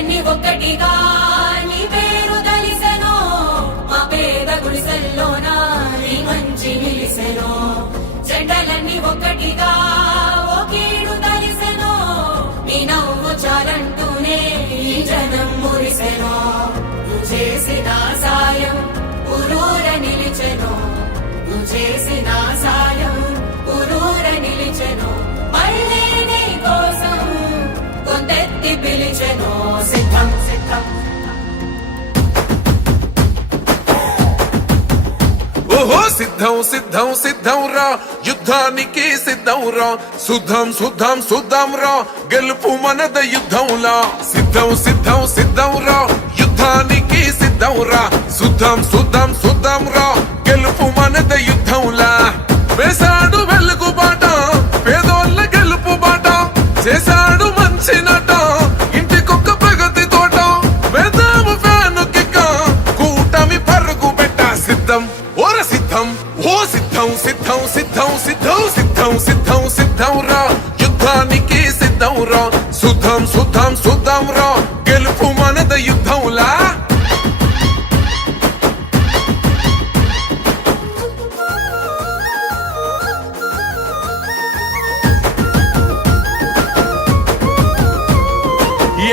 జెండలన్నీ ఒక్కటిగా నీ పేరు తలిసెనో మా పేద గుడిసెల్లోన నీ మంచి నిలిసెనో జెండలన్నీ ఒక్కటిగా ఓ కీడు తలిసెనో నీ నవ్వు చాలంటూనే ఈ జనం మురిసెనో నువ్వు చేసిన సాయం ఊరూర నిలిచెనో నువ్వు చేసిన సాయం ఊరూర నిలిచెనో మళ్ళీ నీ కోసం కొందెత్తి పిలిచెనో సిద్ధం సిద్ధం ఓహో సిద్ధం సిద్ధం సిద్ధం రా యుద్ధానికి సిద్ధం రా సుద్ధం సుద్ధం సుద్ధం రా గెలుపు మనద యుద్ధంలా సిద్ధం సిద్ధం సిద్ధం రా యుద్ధానికి సిద్ధం రా సుద్ధం సుద్ధం సుద్ధం రా గెలుపు మనద యుద్ధంలా వేసాడు వెలుగు బాట పేదోళ్ళ గెలుపు బాట చేశాడు మంచి నట ఇంటికొక్క ప్రగతి తోట వేదాము ఫ్యాను కిక్క కూటమి పరుగు పెట్ట సిద్ధం ఓర సిద్ధం ఓ సిద్ధం సిద్ధం సిద్ధం సిద్ధం సిద్ధం సిద్ధం సిద్ధం రా యుద్ధానికి సిద్ధం రా సుద్ధం సుద్ధం సుద్ధం రా